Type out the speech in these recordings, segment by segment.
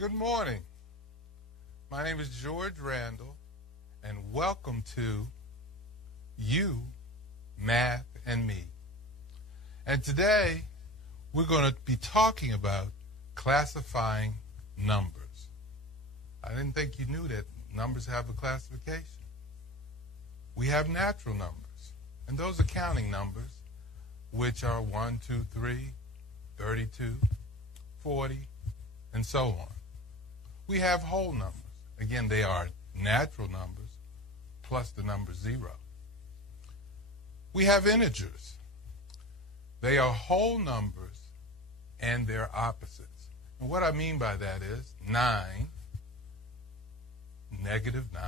Good morning. My name is George Randall, and welcome to You, Math, and Me. And today, we're going to be talking about classifying numbers. I didn't think you knew that numbers have a classification. We have natural numbers, and those are counting numbers, which are 1, 2, 3, 32, 40, and so on. We have whole numbers. Again, they are natural numbers plus the number 0. We have integers. They are whole numbers and their opposites. And what I mean by that is 9, negative 9,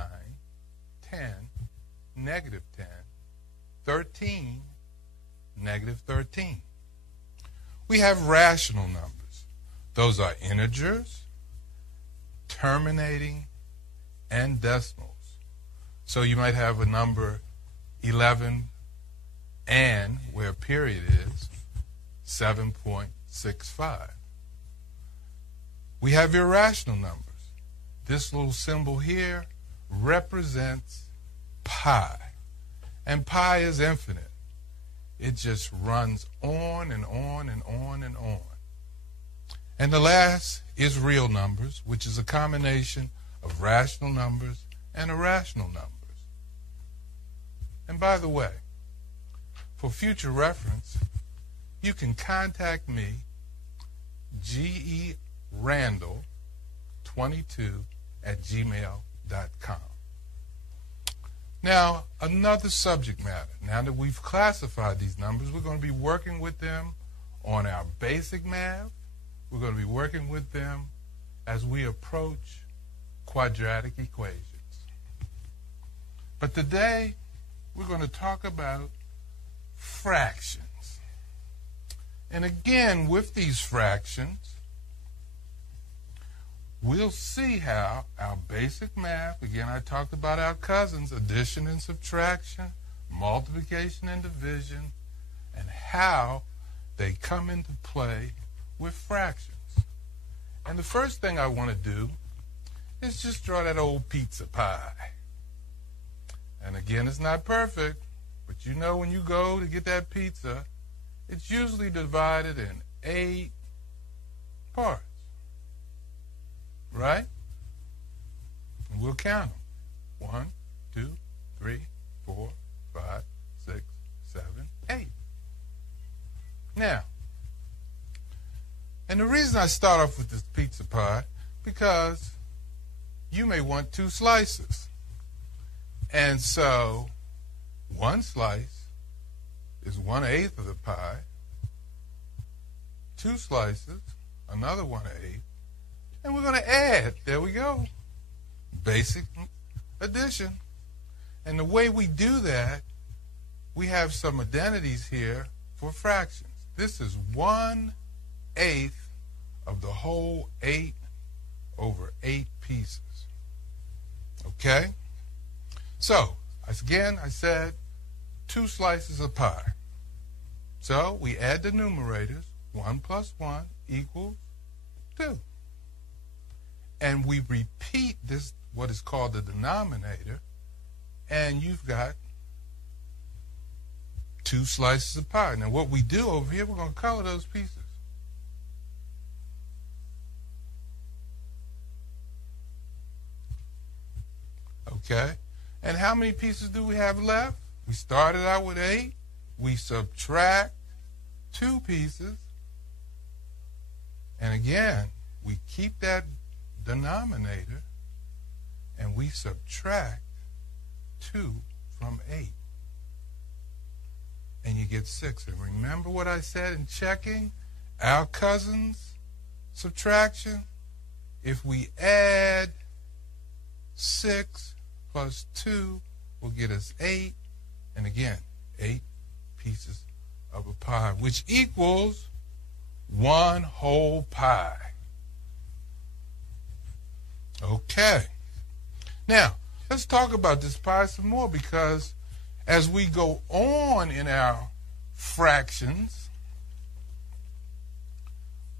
10, negative 10, 13, negative 13. We have rational numbers. Those are integers, terminating, and decimals. So you might have a number 11 and where a period is 7.65. We have irrational numbers. This little symbol here represents pi. And pi is infinite. It just runs on and on and on and on. And the last is real numbers, which is a combination of rational numbers and irrational numbers. And by the way, for future reference, you can contact me, gerandall22@gmail.com. Now, another subject matter. Now that we've classified these numbers, we're going to be working with them on our basic math. We're going to be working with them as we approach quadratic equations. But today, we're going to talk about fractions. And again, with these fractions, we'll see how our basic math, again, I talked about our cousins, addition and subtraction, multiplication and division, and how they come into play with fractions. And the first thing I want to do is just draw that old pizza pie. And again, it's not perfect, but you know when you go to get that pizza, it's usually divided in 8 parts, right? And we'll count them. 1, 2, 3, 4, 5, 6, 7, 8. Now, and the reason I start off with this pizza pie, because you may want 2 slices. And so, 1 slice is 1/8 of the pie. 2 slices, another 1/8. And we're going to add. There we go. Basic addition. And the way we do that, we have some identities here for fractions. This is 1/8 of the whole 8 over 8 pieces. Okay? So, again, I said 2 slices of pie. So, we add the numerators. 1 plus 1 equals 2. And we repeat this, what is called the denominator, and you've got 2 slices of pie. Now, what we do over here, we're going to color those pieces. Okay? And how many pieces do we have left? We started out with 8. We subtract 2 pieces. And again, we keep that denominator and we subtract 2 from 8. And you get 6. And remember what I said in checking our cousins subtraction? If we add 6 plus 2 will get us 8. And again, 8 pieces of a pie, which equals 1 whole pie. Okay. Now, let's talk about this pie some more, because as we go on in our fractions,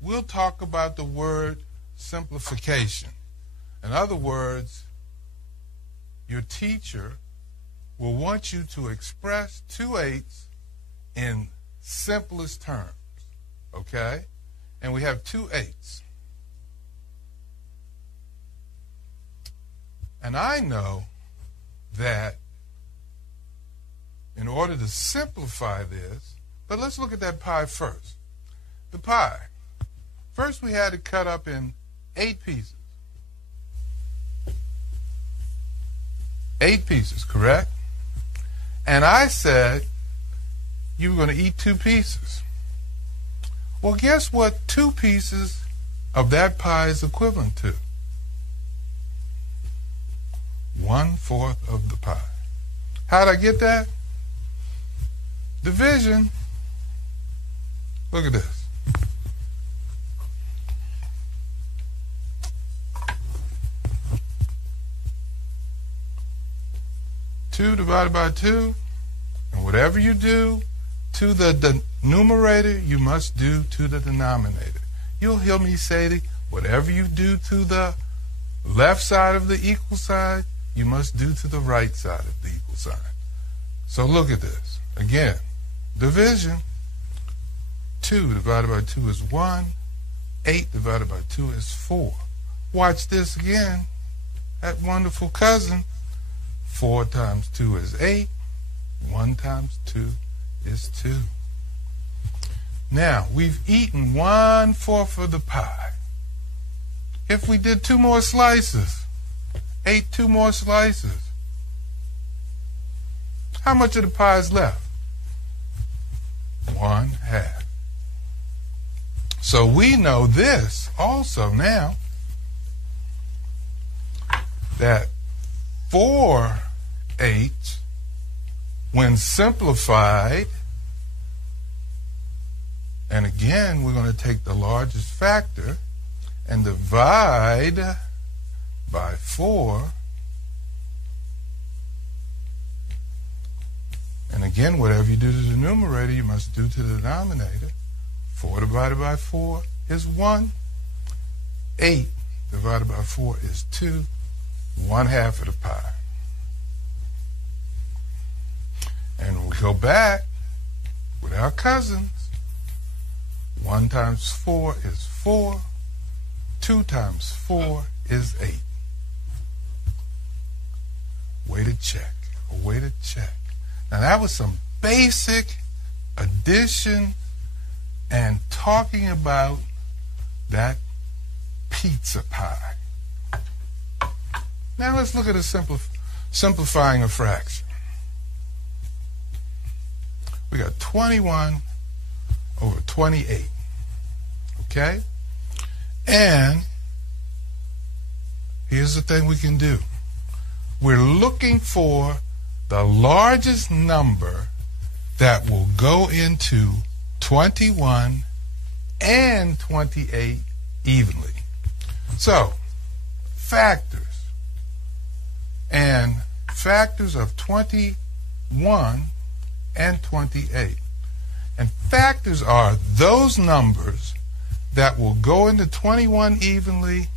we'll talk about the word simplification. In other words, your teacher will want you to express 2/8 in simplest terms, okay? And we have 2/8. And I know that in order to simplify this, but let's look at that pie first. The pie. First we had it cut up in 8 pieces. 8 pieces, correct? And I said you were going to eat 2 pieces. Well, guess what 2 pieces of that pie is equivalent to? 1/4 of the pie. How'd I get that? Division. Look at this. Two divided by 2, and whatever you do to the numerator, you must do to the denominator. You'll hear me say that whatever you do to the left side of the equal sign, you must do to the right side of the equal sign. So look at this. Again, division. 2 divided by 2 is 1. 8 divided by 2 is 4. Watch this again. That wonderful cousin. 4 times 2 is 8. 1 times 2 is 2. Now, we've eaten 1/4 of the pie. If we did 2 more slices, ate 2 more slices, how much of the pie is left? 1/2. So we know this also now, that 4/8, when simplified, and again we're going to take the largest factor and divide by 4, and again whatever you do to the numerator you must do to the denominator. 4 divided by 4 is 1. 8 divided by 4 is 2. 1/2 of the pie. And we go back with our cousins. 1 times 4 is 4. 2 times 4 is 8. Way to check. A way to check. Now that was some basic addition and talking about that pizza pie. Now let's look at a simplifying a fraction. We got 21 over 28. Okay? And here's the thing we can do. We're looking for the largest number that will go into 21 and 28 evenly. So, factors. And factors of 21 and 28. And factors are those numbers that will go into 21 evenly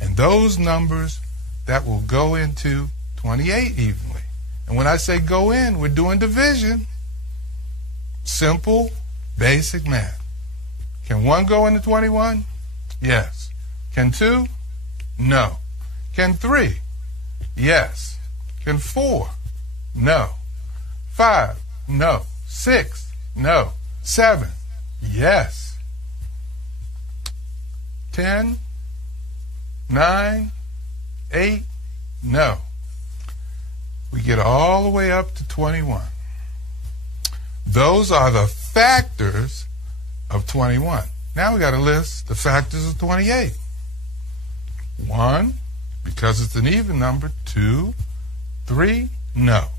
and those numbers that will go into 28 evenly. And when I say go in, we're doing division. Simple, basic math. Can 1 go into 21? Yes. Can 2? No. Can 3? Yes. Can 4? No. 5? No. 6? No. 7? Yes. 10? 9? 8? No. We get all the way up to 21. Those are the factors of 21. Now we got to list the factors of 28. 1, because it's an even number. 2, 3, no.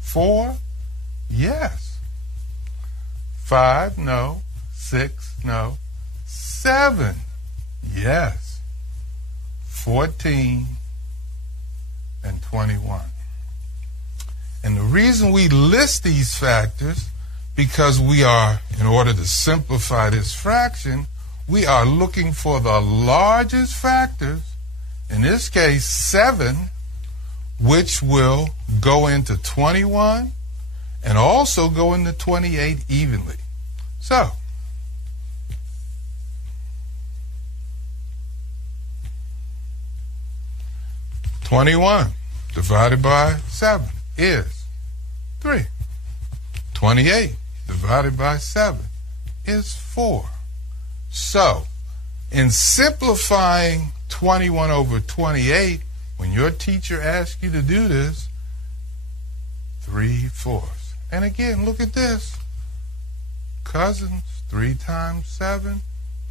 4, yes. 5, no. 6, no. 7, yes. 14 and 21. And the reason we list these factors, because we are, in order to simplify this fraction, we are looking for the largest factors, in this case 7, which will go into 21 and also go into 28 evenly. So, $21 divided by 7 is 3. 28 divided by 7 is 4. So, in simplifying 21 over 28, when your teacher asks you to do this, 3/4. And again, look at this. Cousins, 3 times 7,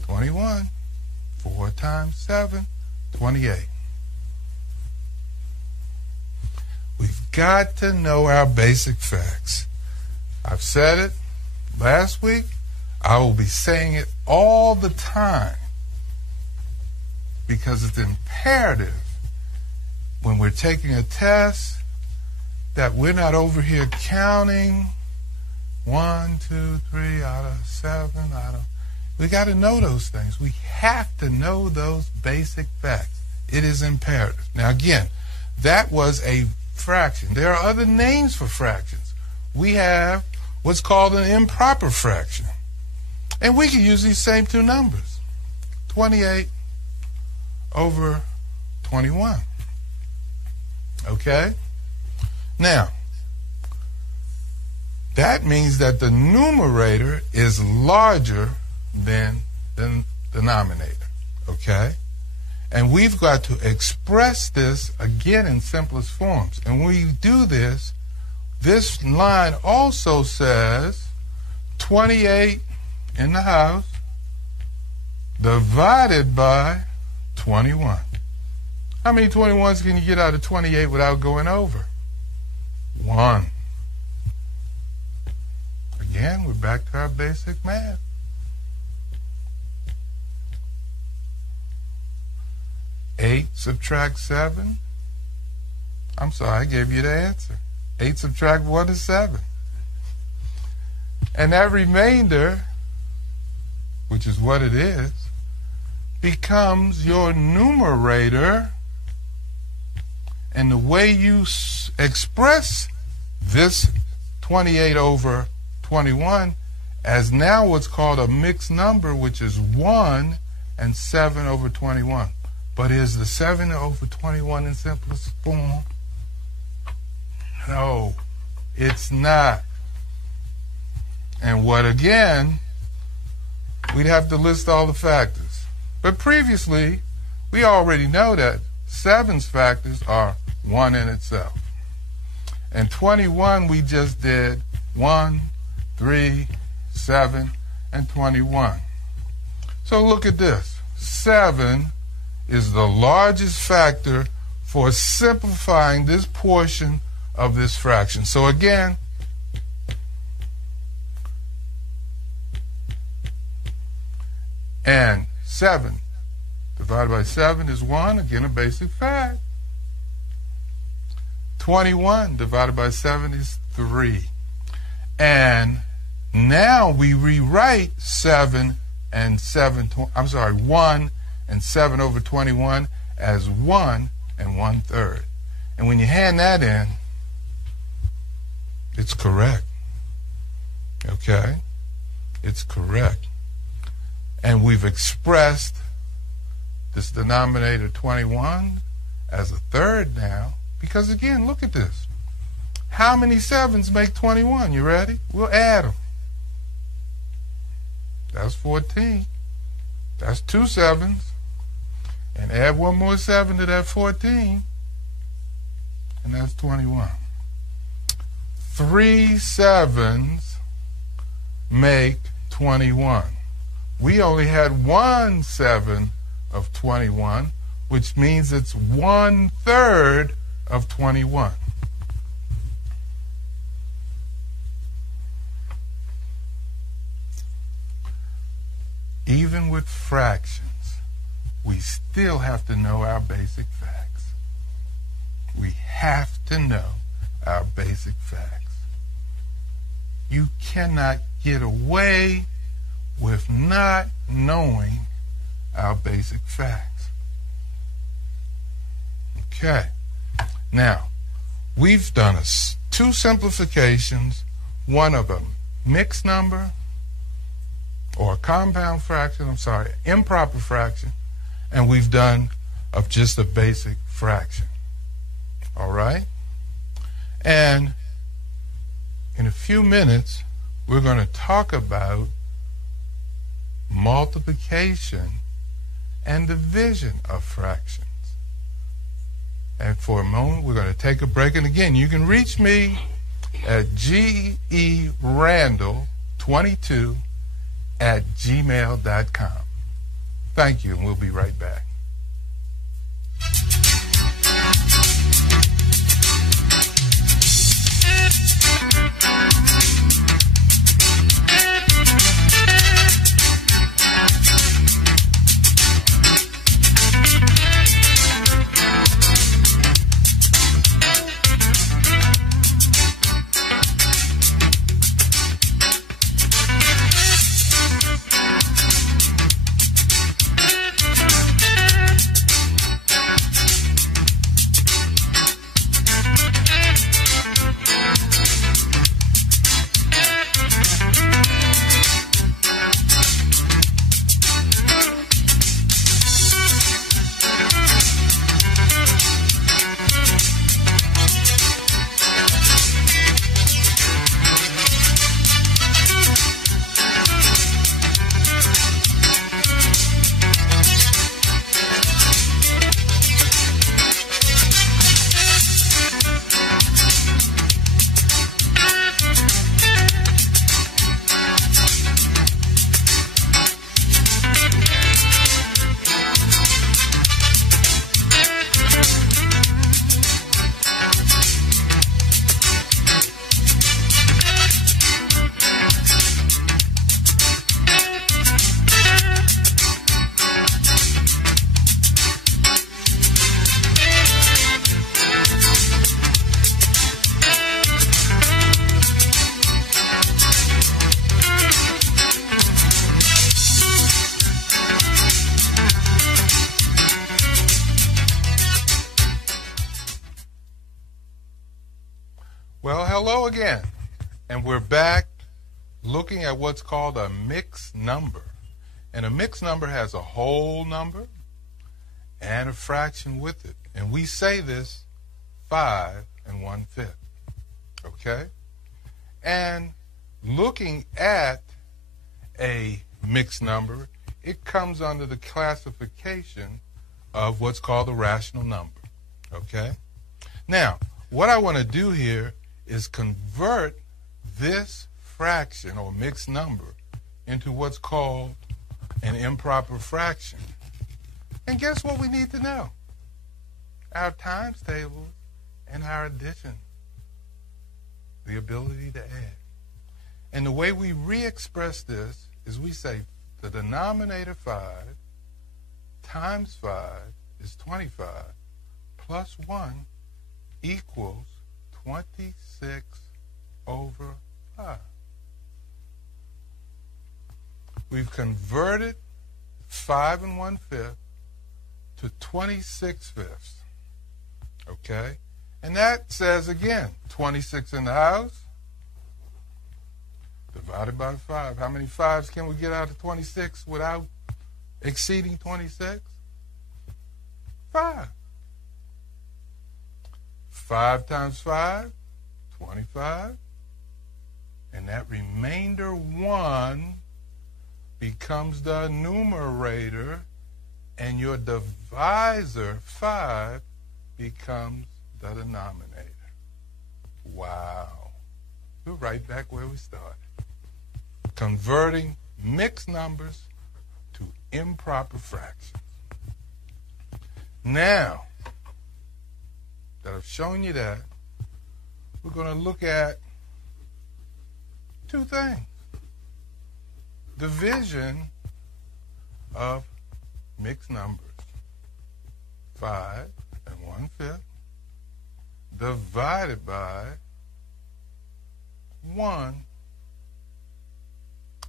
21. 4 times 7, 28. We've got to know our basic facts. I've said it last week. I will be saying it all the time because it's imperative when we're taking a test that we're not over here counting 1, 2, 3 out of 7. We got to know those things. We have to know those basic facts. It is imperative. Now again, that was a fraction. There are other names for fractions. We have what's called an improper fraction. And we can use these same two numbers. 28 over 21. Okay? Now, that means that the numerator is larger than the denominator. Okay? And we've got to express this again in simplest forms. And when we do this, this line also says 28 in the house divided by 21. How many 21s can you get out of 28 without going over? 1. Again, we're back to our basic math. 8 subtract 7. I'm sorry, I gave you the answer. 8 subtract 1 is 7. And that remainder, which is what it is, becomes your numerator. And the way you express this 28 over 21 as now what's called a mixed number, which is 1 and 7 over 21. But is the 7 over 21 in simplest form? No, it's not. And what again, we'd have to list all the factors. But previously, we already know that 7's factors are 1 in itself. And 21, we just did 1, 3, 7, and 21. So look at this. 7 is the largest factor for simplifying this portion of this fraction. So again, and 7 divided by 7 is 1. Again, a basic fact. 21 divided by 7 is 3. And now we rewrite 1 and 7 over 21 as 1 and 1/3. And when you hand that in, it's correct. Okay? It's correct. And we've expressed this denominator 21 as a third now, because again, look at this. How many 7s make 21? You ready? We'll add them. That's 14. That's 2 7s. And add one more 7 to that 14. And that's 21. 3 7s make 21. We only had 1 7 of 21, which means it's 1/3 of 21. Even with fractions, we still have to know our basic facts. We have to know our basic facts. You cannot get away with not knowing our basic facts. Okay. Now, we've done two simplifications, one of a mixed number, or a compound fraction, improper fraction, and we've done of just a basic fraction. All right? And in a few minutes, we're going to talk about multiplication and division of fractions. And for a moment, we're going to take a break. And again, you can reach me at gerandall22@gmail.com. Thank you, and we'll be right back. Well, hello again, and we're back looking at what's called a mixed number. And a mixed number has a whole number and a fraction with it. And we say this 5 1/5. Okay? And looking at a mixed number, it comes under the classification of what's called a rational number. Okay? Now, what I want to do here is convert this fraction or mixed number into what's called an improper fraction. And guess what we need to know? Our times tables and our addition, the ability to add. And the way we re-express this is we say the denominator 5 times 5 is 25 plus 1 equals 26 over 5. We've converted 5 1/5 to 26/5. Okay? And that says again, 26 in the house divided by 5. How many 5s can we get out of 26 without exceeding 26? 5. 5 times 5, 25. And that remainder 1 becomes the numerator, and your divisor, 5, becomes the denominator. Wow. We're right back where we started. Converting mixed numbers to improper fractions. Now that I've shown you that, we're going to look at two things. Division of mixed numbers. 5 1/5 divided by 1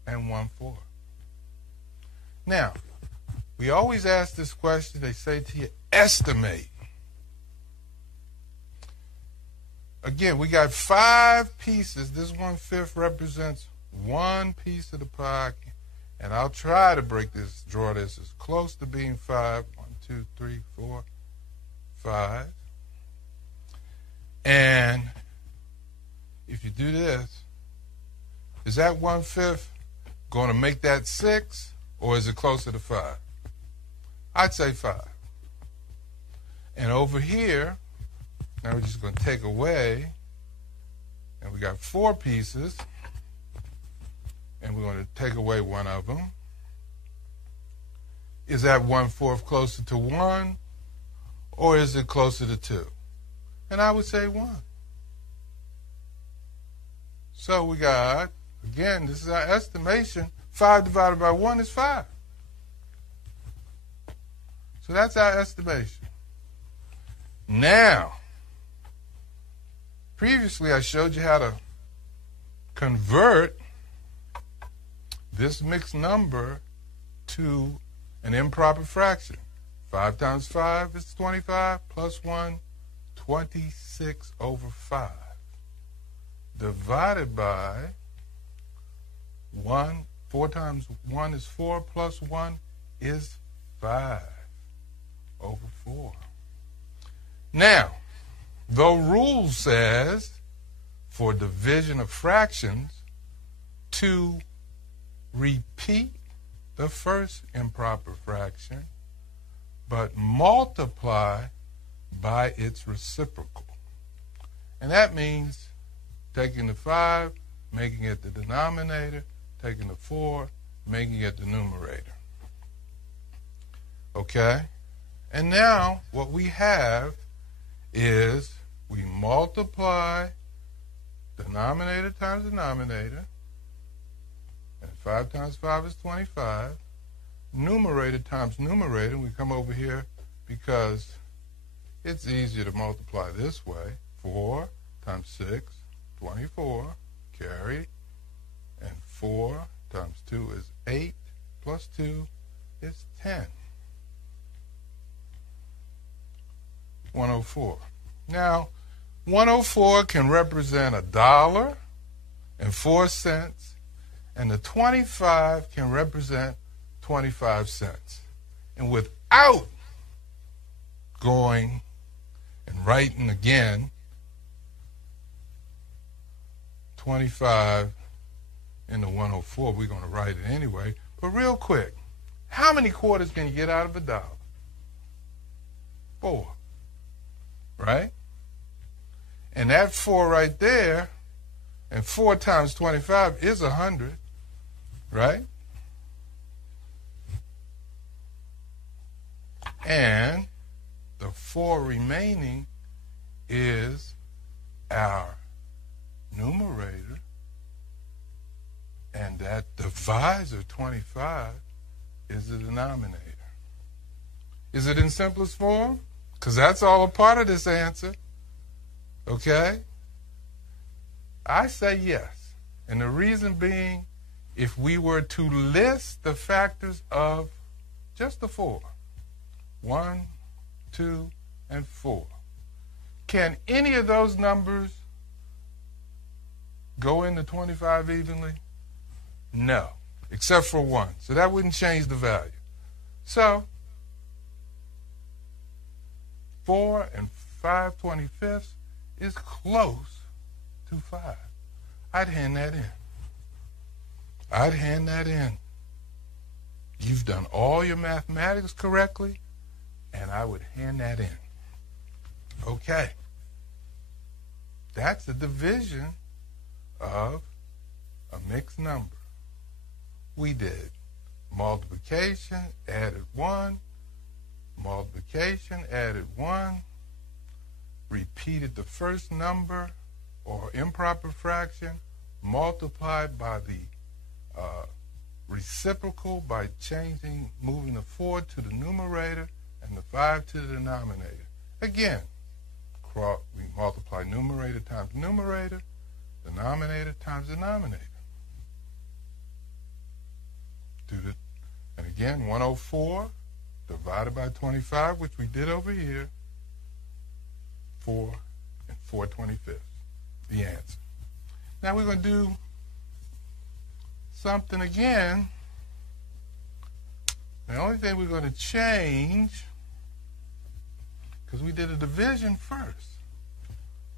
1/4. Now, We always ask this question. They say to you, estimate. Again, we got 5 pieces. This 1/5 represents 1 piece of the pie. And I'll try to draw this as close to being 5. 1, 2, 3, 4, 5. And if you do this, is that 1/5 going to make that 6, or is it closer to 5? I'd say 5. And over here, now we're just going to take away, and we got 4 pieces, and we're going to take away one of them. Is that 1/4 closer to 1, or is it closer to 2? And I would say 1. So we got, again, this is our estimation. 5 divided by 1 is 5. So that's our estimation. Now, previously I showed you how to convert this mixed number to an improper fraction. 5 times 5 is 25, plus 1, 26 over 5. Divided by 1, 4 times 1 is 4, plus 1 is 5 over 4. Now, the rule says for division of fractions to repeat the first improper fraction, but multiply by its reciprocal. And that means taking the 5, making it the denominator, taking the 4, making it the numerator. Okay? And now what we have is we multiply denominator times denominator, and 5 times 5 is 25. Numerator times numerator, we come over here because it's easier to multiply this way. 4 times 6, 24, carry, and 4 times 2 is 8, plus 2 is 10. 104. Now, 104 can represent $1.04, and the 25 can represent 25 cents. And without going and writing again 25 in the 104, we're going to write it anyway. But real quick, how many quarters can you get out of $1? 4. Right? And that 4 right there, and 4 times 25 is 100, right? And the 4 remaining is our numerator, and that divisor, 25, is the denominator. Is it in simplest form? Because that's all a part of this answer. Okay? I say yes. And the reason being, if we were to list the factors of just the 4, 1, 2, and 4, can any of those numbers go into 25 evenly? No, except for 1. So that wouldn't change the value. So 4 and 5/25 is close to 5. I'd hand that in. I'd hand that in. You've done all your mathematics correctly, and I would hand that in. Okay. That's a division of a mixed number. We did multiplication, added 1, multiplication, added 1, repeated the first number or improper fraction, multiplied by the reciprocal by moving the 4 to the numerator and the 5 to the denominator. Again, we multiply numerator times numerator, denominator times denominator. And again, 104 divided by 25, which we did over here, 4 and 4/25, the answer. Now we're going to do something again. The only thing we're going to change, because we did a division first,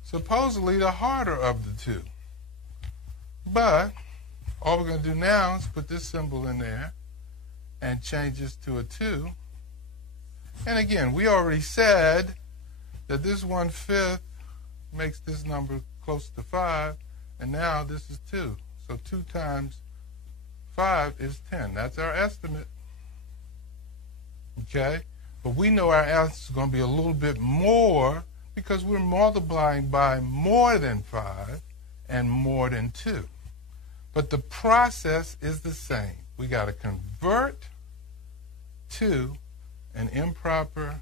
supposedly the harder of the two. But all we're going to do now is put this symbol in there and change this to a 2. And again, we already said that this 1/5 makes this number close to 5, and now this is 2. So 2 times 5 is 10. That's our estimate. Okay? But we know our answer is going to be a little bit more because we're multiplying by more than 5 and more than 2. But the process is the same. We got to convert to an improper,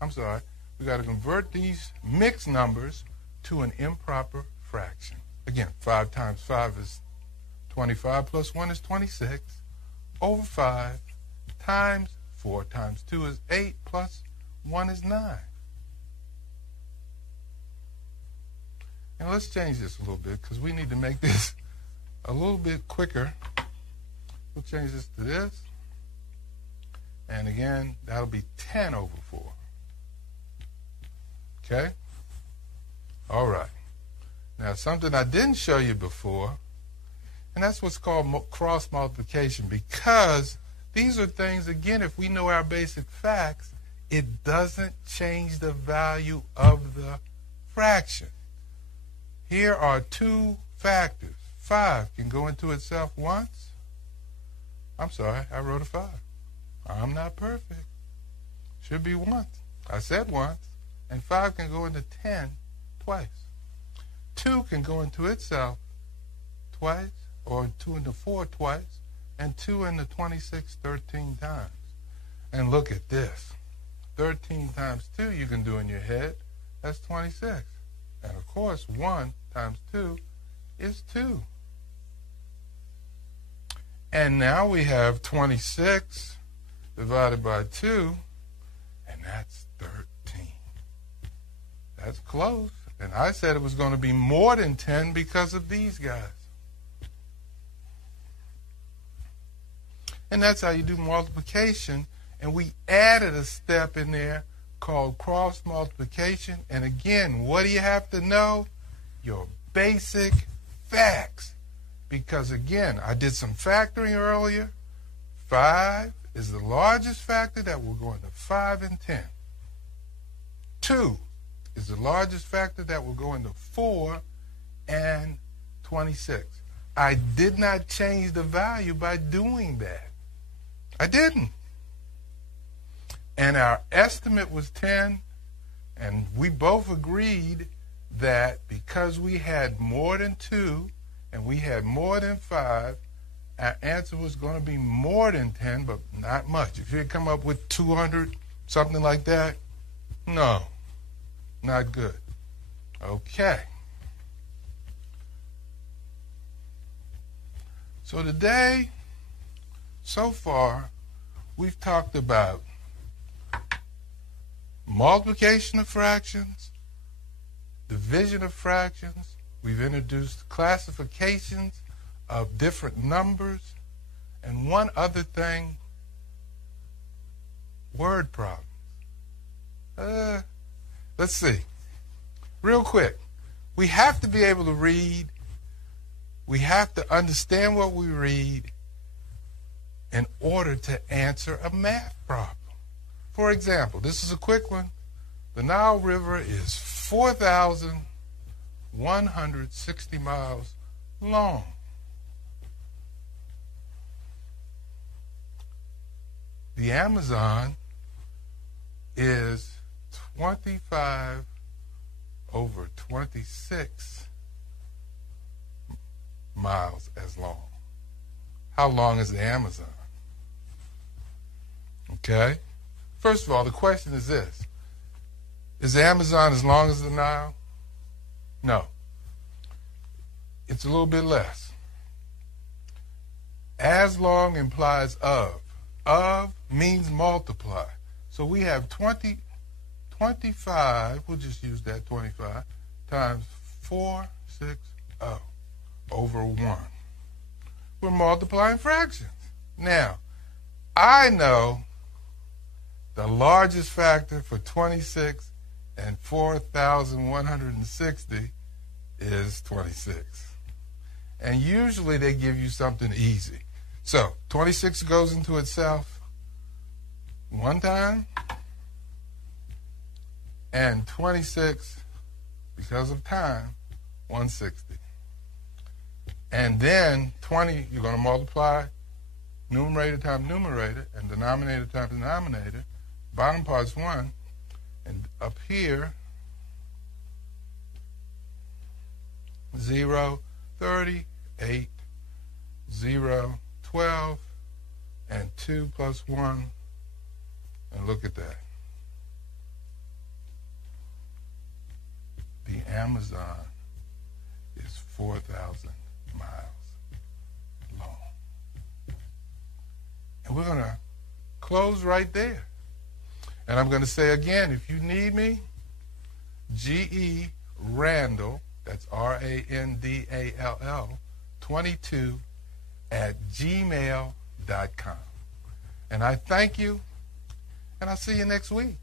we got to convert these mixed numbers to an improper fraction. Again, 5 times 5 is 25 plus 1 is 26 over 5 times 4 times 2 is 8 plus 1 is 9. And let's change this a little bit because we need to make this a little bit quicker. We'll change this to this. And again, that'll be 10 over 4. Okay? All right. Now, something I didn't show you before, and that's what's called cross multiplication, because these are things, again, if we know our basic facts, it doesn't change the value of the fraction. Here are 2 factors. 5 can go into itself once. I'm sorry, I wrote a 5. I'm not perfect. Should be once. I said once. And 5 can go into 10 twice. 2 can go into itself twice, or 2 into 4 twice, and 2 into 26 13 times. And look at this. 13 times 2 you can do in your head. That's 26. And of course, 1 times 2 is 2. And now we have 26 divided by 2, and that's 13. That's close. And I said it was going to be more than 10 because of these guys. And that's how you do multiplication. And we added a step in there called cross multiplication. And again, what do you have to know? Your basic facts. Because again, I did some factoring earlier. 5 is the largest factor that will go into 5 and 10. 2 is the largest factor that will go into 4 and 26. I did not change the value by doing that. I didn't. And our estimate was 10, and we both agreed that because we had more than 2 and we had more than 5, our answer was going to be more than 10, but not much. If you had come up with 200, something like that, no, not good. Okay. So today, so far, we've talked about multiplication of fractions, division of fractions. We've introduced classifications of different numbers, and one other thing, word problems. Let's see. Real quick. We have to be able to read. We have to understand what we read in order to answer a math problem. For example, this is a quick one. The Nile River is 4,160 miles long. The Amazon is 25 over 26 miles as long. How long is the Amazon? Okay? First of all, the question is this. Is the Amazon as long as the Nile? No. It's a little bit less. As long implies of. Of means multiply. So we have 25, we'll just use that 25, times 460 over 1. We're multiplying fractions. Now, I know the largest factor for 26 and 4,160 is 26. And usually they give you something easy. So 26 goes into itself one time, and 26, because of time, 160. And then 20, you're going to multiply numerator times numerator and denominator times denominator. Bottom part's 1. And up here, 0, 30, 8, 0, 12, and 2 plus 1. And look at that. The Amazon is 4,000 miles long. And we're going to close right there. And I'm going to say again, if you need me, G.E. Randall, that's R-A-N-D-A-L-L, 22 at gmail.com. And I thank you, and I'll see you next week.